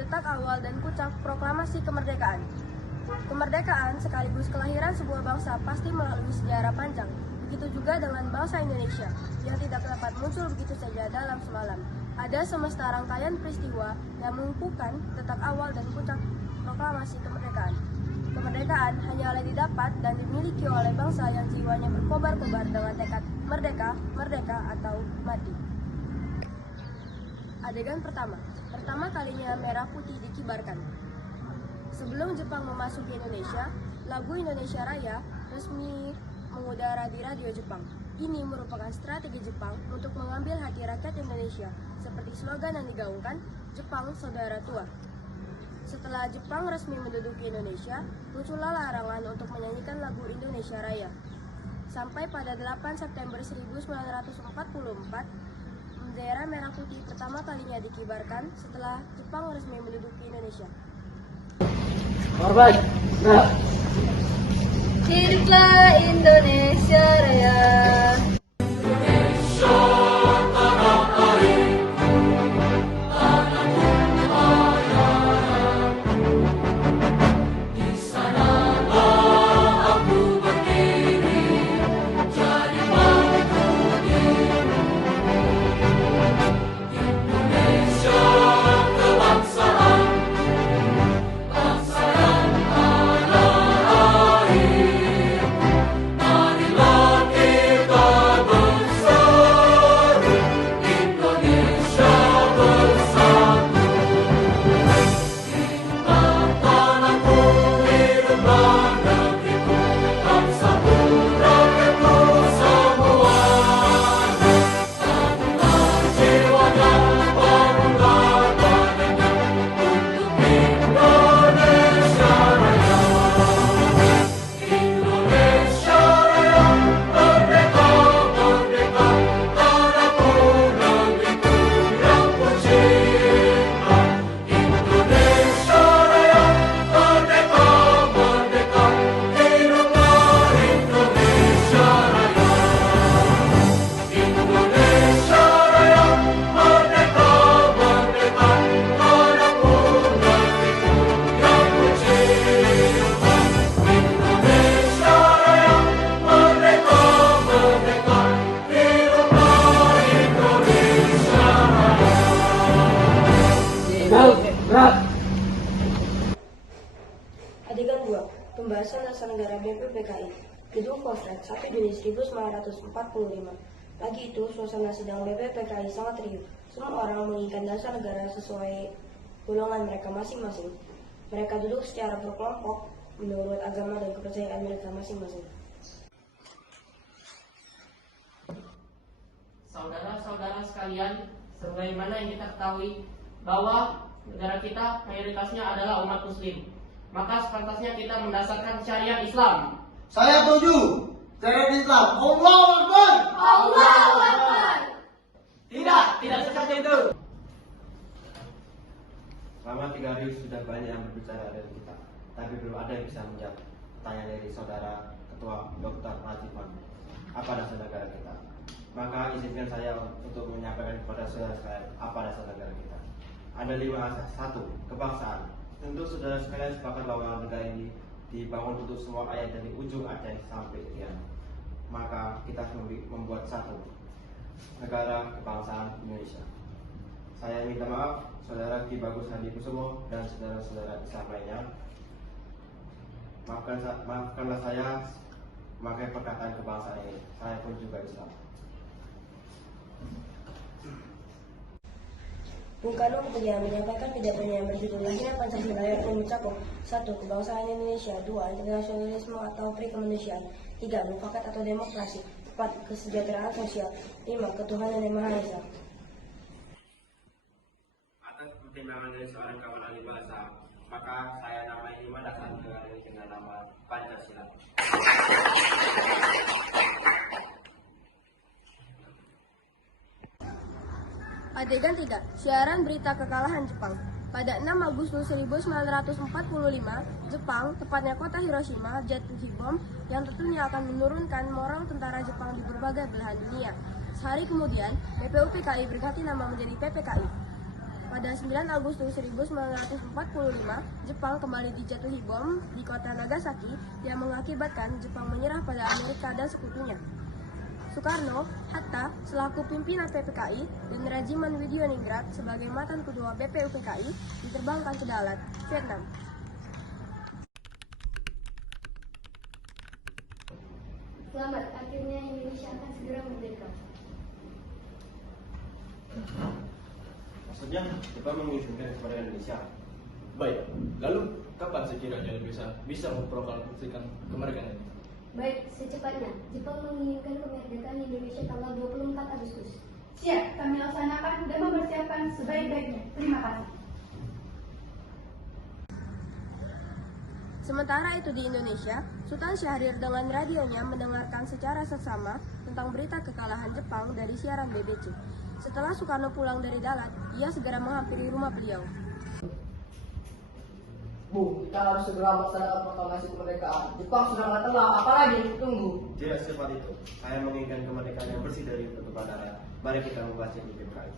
detak awal dan puncak proklamasi kemerdekaan. Kemerdekaan sekaligus kelahiran sebuah bangsa pasti melalui sejarah panjang. Begitu juga dengan bangsa Indonesia yang tidak dapat muncul begitu saja dalam semalam. Ada semesta rangkaian peristiwa yang mengukuhkan detak awal dan puncak proklamasi kemerdekaan. Kemerdekaan hanyalah didapat dan dimiliki oleh bangsa yang jiwanya berkobar-kobar dengan tekad merdeka, merdeka atau mati. Adegan pertama kalinya merah putih dikibarkan. Sebelum Jepang memasuki Indonesia, lagu Indonesia Raya resmi mengudara di radio Jepang. Ini merupakan strategi Jepang untuk mengambil hati rakyat Indonesia, seperti slogan yang digaungkan, Jepang Saudara Tua. Setelah Jepang resmi menduduki Indonesia, muncullah larangan untuk menyanyikan lagu Indonesia Raya. Sampai pada 8 September 1944, bendera merah putih pertama kalinya dikibarkan setelah Jepang resmi menduduki Indonesia. Korban. Hiduplah Indonesia Raya. Adegan 2. Pembahasan Dasar Negara BPPKI. Gedung Polsek 1 Juni 1945. Pagi itu, suasana sidang BPPKI sangat riuh. Semua orang menginginkan dasar negara sesuai golongan mereka masing-masing. Mereka duduk secara berkelompok menurut agama dan kepercayaan mereka masing-masing. Saudara-saudara sekalian, sebagaimana yang kita ketahui bahwa negara kita mayoritasnya adalah umat muslim, maka sepantasnya kita mendasarkan syariat Islam. Saya setuju. Syariat Islam. Allahu Akbar. Allahu Akbar. Tidak seperti itu. Selama 3 hari sudah banyak yang berbicara dari kita, tapi belum ada yang bisa menjawab pertanyaan dari saudara Ketua Dr. Latifan. Apa dasar negara kita? Maka izinkan saya untuk menyampaikan kepada saudara sekalian apa dasar negara kita. Ada 5 asas. 1. Kebangsaan. Tentu saudara sekalian sepakat bahwa negara ini dibangun untuk semua ayat dari ujung Aceh sampai Irian. Maka kita harus membuat satu negara kebangsaan Indonesia. Saya minta maaf saudara Ki Bagus Hadikusumo dan saudara-saudara Islam lainnya. Maafkanlah saya memakai perkataan kebangsaan ini. Saya pun juga Islam. Bung Karno kemudian menyampaikan pidatonya yang berjudul Lahirnya Pancasila yang mencakup 1. Kebangsaan Indonesia, 2. Internasionalisme atau pre-kemanusiaan, 3. Mufakat atau demokrasi, 4. Kesejahteraan sosial, 5. Ketuhanan yang Maha Esa. Atas pertimbangan dari seorang kawan ahli bahasa, maka saya namai 5 dasar negara ini dengan nama Pancasila. Adegan 3. Siaran berita kekalahan Jepang. Pada 6 Agustus 1945, Jepang, tepatnya kota Hiroshima, jatuhi bom yang tentunya akan menurunkan moral tentara Jepang di berbagai belahan dunia. Sehari kemudian, BPUPKI berganti nama menjadi PPKI. Pada 9 Agustus 1945, Jepang kembali dijatuhi bom di kota Nagasaki yang mengakibatkan Jepang menyerah pada Amerika dan sekutunya. Soekarno, Hatta selaku pimpinan PPKI dan Regimen Widyoningrat sebagai mantan ketua BPUPKI diterbangkan ke Dalat, Vietnam. Selamat, akhirnya Indonesia akan segera merdeka. Maksudnya Jepang mengizinkan kepada Indonesia. Baik, lalu kapan sekiranya bisa memproklamasikan kemerdekaan ini? Baik, secepatnya. Jepang menginginkan kemerdekaan Indonesia tanggal 24 Agustus. Siap, kami laksanakan dan mempersiapkan sebaik-baiknya. Terima kasih. Sementara itu di Indonesia, Sultan Syahrir dengan radionya mendengarkan secara seksama tentang berita kekalahan Jepang dari siaran BBC. Setelah Soekarno pulang dari Dalat, ia segera menghampiri rumah beliau. Bu, kita harus segera melaksanakan proklamasi kemerdekaan. Jepang sudah mulai telah, apalagi yang ditunggu? Tidak secepat itu. Saya menginginkan kemerdekaan yang bersih dari pertumpahan darah. Mari kita membahasnya di PPKI.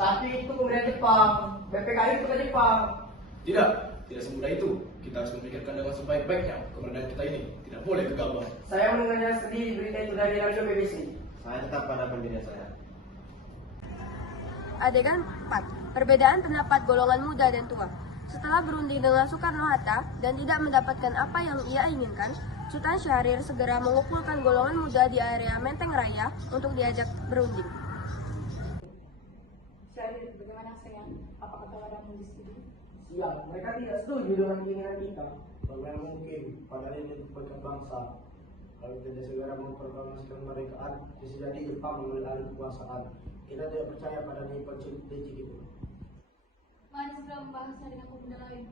Tapi itu kemudian Jepang, BPKI itu ke Jepang. Tidak semudah itu. Kita harus memikirkan dengan sebaik-baiknya kemerdekaan kita ini. Tidak boleh gegabah. Saya mendengarnya sedih berita itu dari radio BBC. Saya tetap pada pendirian saya. Adegan 4. Perbedaan pendapat golongan muda dan tua. Setelah berunding dengan Soekarno-Hatta dan tidak mendapatkan apa yang ia inginkan, Sultan Syahrir segera mengumpulkan golongan muda di area Menteng Raya untuk diajak berunding. Syahrir, bagaimana sayang? Apakah kau ada mendiskusi? Siap, mereka tidak setuju dengan keinginan kita. Bagaimana mungkin, padahal ini merupakan bangsa. Kalau tidak segera memproklamasikan kemerdekaan, bisa jadi Jepang mengambil alih kekuasaan. Kita tidak percaya pada Nippon Lecik itu. Mari segera membahasnya dengan pemuda lain.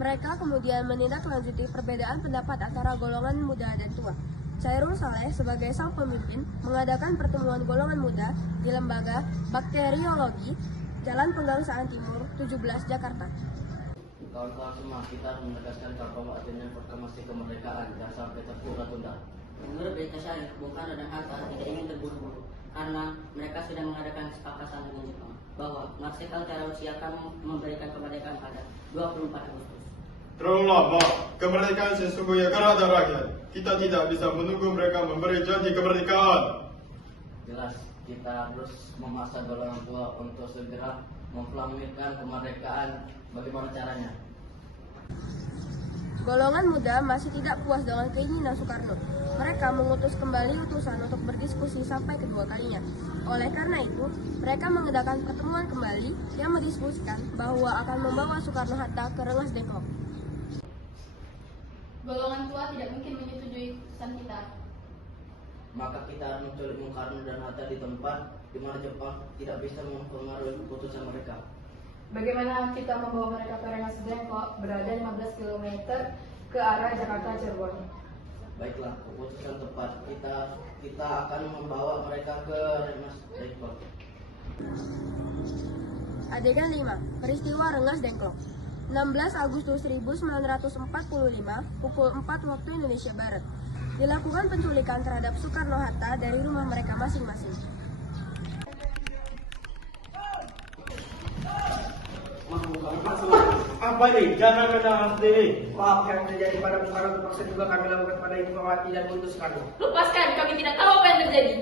Mereka kemudian menindaklanjuti perbedaan pendapat antara golongan muda dan tua. Chairul Saleh sebagai sang pemimpin mengadakan pertemuan golongan muda di Lembaga Bakteriologi, Jalan Pegangsaan Timur, 17, Jakarta. Kawan-kawan semua, kita harus menegaskan bahwa adanya proklamasi kemerdekaan dan sampai tertunda-tunda. Menurut berita Syahrir, Bung Karno dan Hatta tidak ingin terburu-buru karena mereka sudah mengadakan kesepakatan dengan Jepang bahwa Marsikal Terauchi akan memberikan kemerdekaan pada 24 Agustus. Terlalu Pak, kemerdekaan sesungguhnya karena ada rakyat. Kita tidak bisa menunggu mereka memberi janji kemerdekaan. Jelas, kita harus memaksa golongan tua untuk segera memproklamirkan kemerdekaan. Bagaimana caranya? Golongan muda masih tidak puas dengan keinginan Soekarno. Mereka mengutus kembali utusan untuk berdiskusi sampai kedua kalinya. Oleh karena itu, mereka mengadakan pertemuan kembali yang mendiskusikan bahwa akan membawa Soekarno-Hatta ke Rengas Dengklok. Golongan tua tidak mungkin menyetujui keputusan kita. Maka kita harus menculik Bung Karno dan Hatta di tempat di mana Jepang tidak bisa mempengaruhi keputusan mereka. Bagaimana kita membawa mereka ke Rengas Dengklok berada 15 km ke arah Jakarta Cirebon? Baiklah, keputusan tepat. Kita akan membawa mereka ke Rengas Dengklok. Adegan 5. Peristiwa Rengas Dengklok. 16 Agustus 1945, pukul 4 waktu Indonesia Barat. Dilakukan penculikan terhadap Soekarno-Hatta dari rumah mereka masing-masing. Apa ini? Jangan mendengar sendiri. Maaf yang terjadi pada Bung Karno terpaksa juga kami lakukan pada Ibu Megawati dan Bung Soekarno. Lepaskan, kami tidak tahu apa yang terjadi.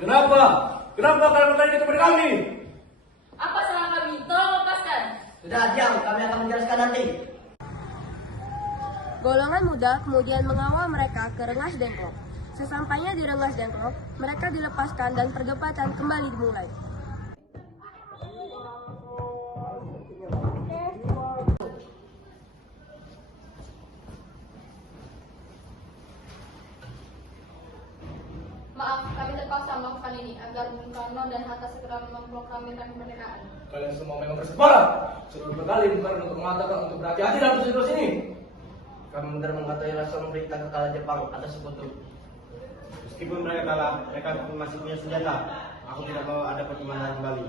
Kenapa? Kenapa kalian bertanya kepada kami? Apa salah kami? Tolong lepaskan. Sudah diam, kami akan menjelaskan nanti. Golongan muda kemudian mengawal mereka ke Rengas Dengklok. Sesampainya di Rengas Dengklok, mereka dilepaskan dan perdebatan kembali dimulai. Maaf, kami terpaksa melakukan ini agar Bung Karno dan Hatta segera memproklamirkan kemerdekaan. Kalian semua memang bersepakat. Sudah berkali Bung Karno untuk mengatakan untuk berhati-hati dalam situasi ini. Kami benar mengetahui rasa memberita kekalahan Jepang atas sekutu. Meskipun mereka kalah, mereka masih punya senjata. Aku tidak mau ada perkembangan kembali.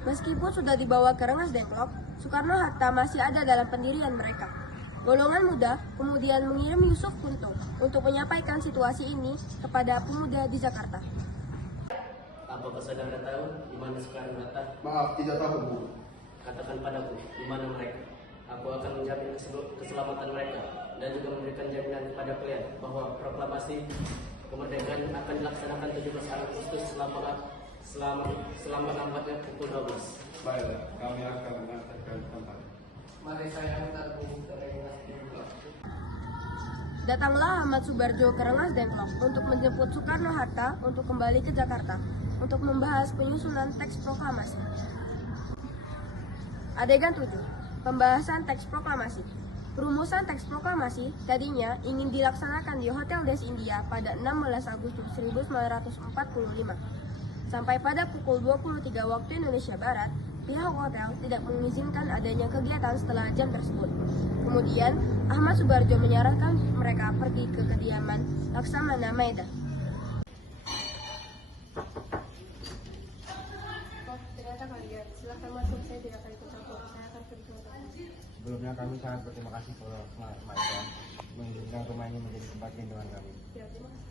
Meskipun sudah dibawa ke Rengas Dengklok, Soekarno-Hatta masih ada dalam pendirian mereka. Golongan muda kemudian mengirim Yusuf Kunto untuk menyampaikan situasi ini kepada pemuda di Jakarta. Apakah saudara tahu di mana Soekarno-Hatta? Maaf, tidak tahu, Bu. Katakan padaku, di mana mereka? Aku akan menjamin keselamatan mereka dan juga memberikan jaminan kepada kalian bahwa proklamasi kemerdekaan akan dilaksanakan 17 Agustus selama lambatnya pukul 12. Baiklah, kami akan mengantarkan tempat. Mari saya antar ke Rengas Dengklok. Datanglah Ahmad Subarjo ke Rengas Dengklok untuk menjemput Soekarno-Hatta untuk kembali ke Jakarta untuk membahas penyusunan teks proklamasi. Adegan 7. Pembahasan teks proklamasi. Perumusan teks proklamasi tadinya ingin dilaksanakan di Hotel Des India pada 16 Agustus 1945. Sampai pada pukul 23 waktu Indonesia Barat, pihak hotel tidak mengizinkan adanya kegiatan setelah jam tersebut. Kemudian, Ahmad Subarjo menyarankan mereka pergi ke kediaman Laksamana Maeda. Ternyata kalian, silahkan masuk, saya tidak akan ikut campur, saya akan pergi. Sebelumnya kami sangat berterima kasih kepada Maeda mengizinkan rumah ini menjadi tempat lindungan kami. Ya, terima kasih.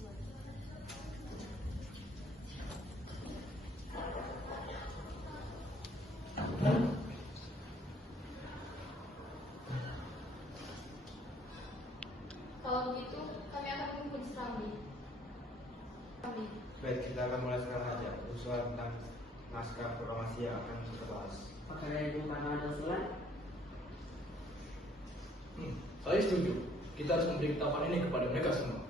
Kalau begitu, kami akan mengunci Serambi. Baik, kita akan mulai sekarang saja. Usulan tentang naskah proklamasi yang akan kita bahas. Apakah ada yang pandangan dan usulan? Saya setuju. Kita harus memberitahukan ini kepada mereka semua.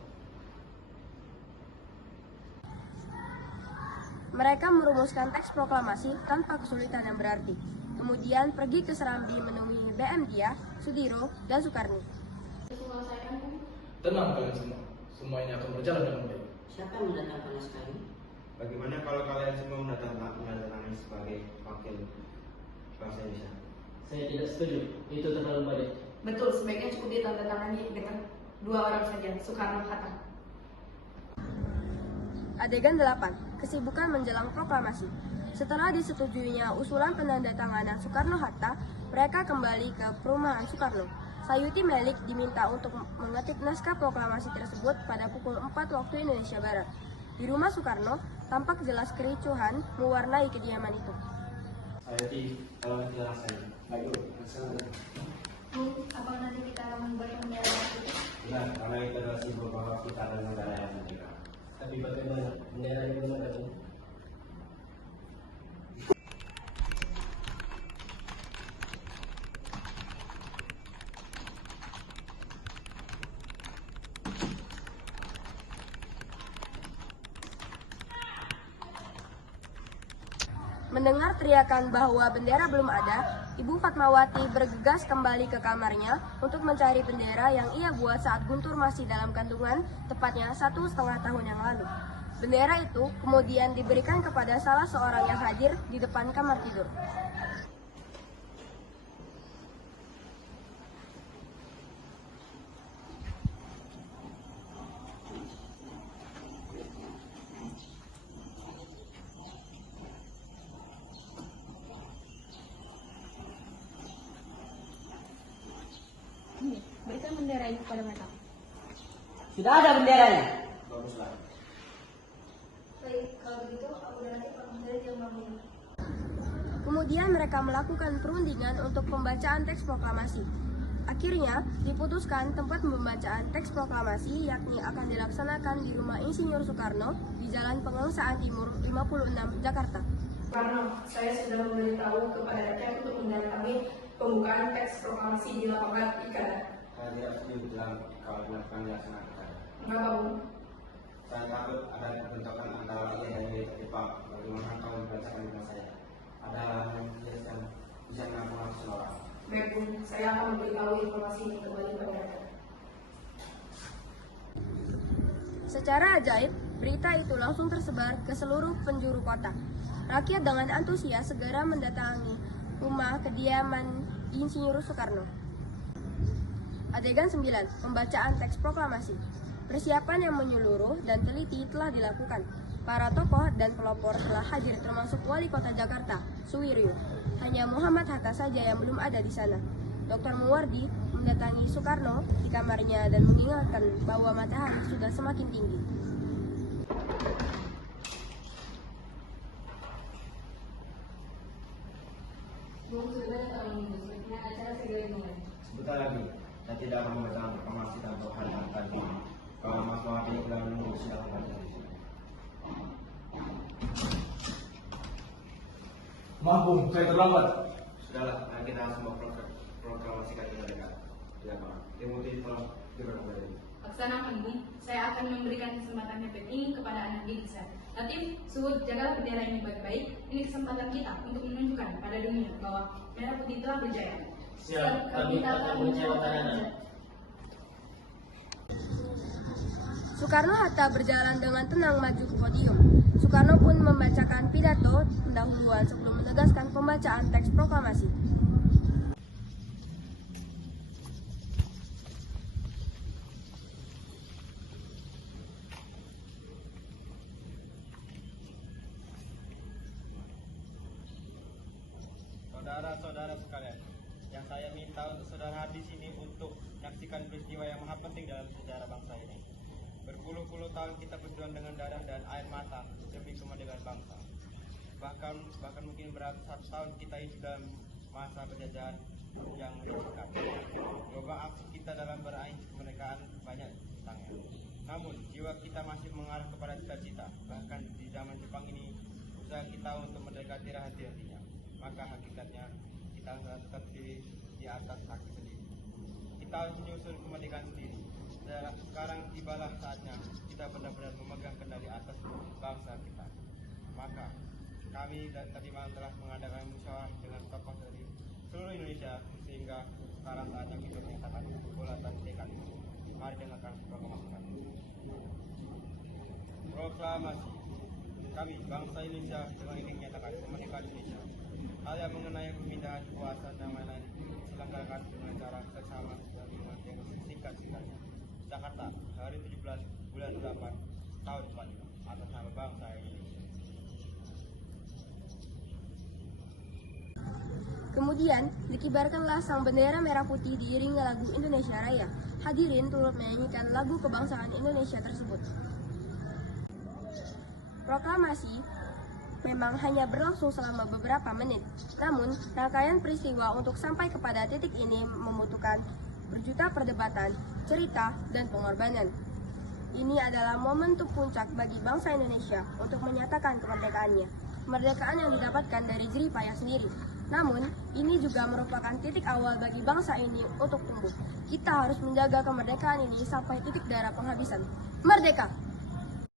Mereka merumuskan teks proklamasi tanpa kesulitan yang berarti. Kemudian pergi ke Serambi menemui BM Dia, Sudiro, dan Soekarni. Tenang kalian semua. Semua ini akan berjalan dengan baik. Siapa yang mendatangkan naskah ini? Bagaimana kalau kalian semua mendatangani sebagai wakil bangsa Indonesia? Saya tidak setuju, itu terlalu banyak. Betul, sebaiknya cukup ditandatangani dengan 2 orang saja, Soekarno-Hatta. Adegan 8. Kesibukan menjelang proklamasi. Setelah disetujuinya usulan penandatanganan Soekarno-Hatta, mereka kembali ke perumahan Soekarno. Sayuti Melik diminta untuk mengetik naskah proklamasi tersebut pada pukul 4 waktu Indonesia Barat. Di rumah Soekarno, tampak jelas kericuhan mewarnai kediaman itu. Sayuti, tolong jelaskan. Baik, Bu, apakah nanti kita akan membuat bendera itu? Benar, karena itu adalah simbol bahwa kita adalah negara yang merdeka. Tapi bagaimana? Bendera di belum ada. Mendengar teriakan bahwa bendera belum ada, Ibu Fatmawati bergegas kembali ke kamarnya untuk mencari bendera yang ia buat saat Guntur masih dalam kandungan, tepatnya 1,5 tahun yang lalu. Bendera itu kemudian diberikan kepada salah seorang yang hadir di depan kamar tidur. Berikan bendera ini kepada mereka. Sudah ada benderanya. Baguslah. Baik, kalau begitu aku dan nanti Pak Menteri yang memilih. Kemudian mereka melakukan perundingan untuk pembacaan teks proklamasi. Akhirnya diputuskan tempat pembacaan teks proklamasi yakni akan dilaksanakan di rumah Insinyur Soekarno di Jalan Pengengsaan Timur 56, Jakarta. Karena saya sudah memberitahu kepada rakyat untuk mendatangi pembukaan teks proklamasi di lapangan Ikada. Saya tidak setuju dalam kalau dilakukan dilaksanakan. Mengapa, Bu? Saya takut ada perbentukan antara rakyat dan militer Jepang. Bagaimana kau membacakan dengan saya? Ada yang bisa melakukan suara. Baik, Bu, saya akan memberitahu informasi ini kembali kepada rakyat. Secara ajaib, berita itu langsung tersebar ke seluruh penjuru kota. Rakyat dengan antusias segera mendatangi rumah kediaman Insinyur Soekarno. Adegan 9. Pembacaan teks proklamasi. Persiapan yang menyeluruh dan teliti telah dilakukan. Para tokoh dan pelopor telah hadir termasuk Wali Kota Jakarta, Suwiryo. Hanya Muhammad Hatta saja yang belum ada di sana. Dr. Muwardi mendatangi Soekarno di kamarnya dan mengingatkan bahwa matahari sudah semakin tinggi. Sebentar lagi, saya tidak akan membacakan proklamasi tanpa hal tadi. Kalau Mas Muhammad ini telah menunggu, silakan baca. Maaf Bung, saya terlambat. Sudahlah, mari kita langsung memproklamasikan kemerdekaan. Ya Pak, Timothy tolong diberikan kepada ini. Laksanakan Bung, saya akan memberikan kesempatan hebat ini kepada anak didik saya. Latif, Suhud, jagalah bendera ini baik-baik. Ini kesempatan kita untuk menunjukkan pada dunia bahwa merah putih telah berjaya. Siap, kami akan mengecewakan Anda. Soekarno-Hatta berjalan dengan tenang maju ke podium. Soekarno pun membacakan pidato pendahuluan sebelum menegaskan pembacaan teks proklamasi. Saudara-saudara sekalian, yang saya minta untuk saudara di sini untuk menyaksikan peristiwa yang maha penting dalam sejarah bangsa ini. Berpuluh-puluh tahun kita berjuang dengan darah dan air mata demi kemerdekaan bangsa. Bahkan mungkin beratus tahun kita hidup dalam masa penjajahan yang menyedihkan. Gelombang aksi kita dalam meraih kemerdekaan banyak tentangnya. Namun jiwa kita masih mengarah kepada cita-cita. Bahkan di zaman Jepang ini usaha kita untuk mendekati hati-hatinya. Maka hakikatnya kita harus tetap di atas kaki sendiri. Kita harus menyusun kemerdekaan sendiri. Sekarang tibalah saatnya kita benar-benar memegang kendali atas bangsa kita. Maka kami tadi malam telah mengadakan musyawarah dengan tokoh dari seluruh Indonesia sehingga sekarang saatnya kita menyatakan bulatan tekad. Mari dengarkan proklamasi kami. Proklamasi. Kami bangsa Indonesia dengan ingin menyatakan kemerdekaan Indonesia. Hal yang mengenai pemindahan kekuasaan dan lain-lain diselenggarakan dengan cara bersama dengan singkat-singkatnya. Jakarta, hari 17 bulan 8 tahun depan atas nama bangsa Indonesia. Kemudian dikibarkanlah sang bendera merah putih diiringi lagu Indonesia Raya. Hadirin turut menyanyikan lagu kebangsaan Indonesia tersebut. Proklamasi memang hanya berlangsung selama beberapa menit. Namun, rangkaian peristiwa untuk sampai kepada titik ini membutuhkan berjuta perdebatan, cerita, dan pengorbanan. Ini adalah momentum puncak bagi bangsa Indonesia untuk menyatakan kemerdekaannya. Kemerdekaan yang didapatkan dari jerih payah sendiri. Namun, ini juga merupakan titik awal bagi bangsa ini untuk tumbuh. Kita harus menjaga kemerdekaan ini sampai titik darah penghabisan. Merdeka!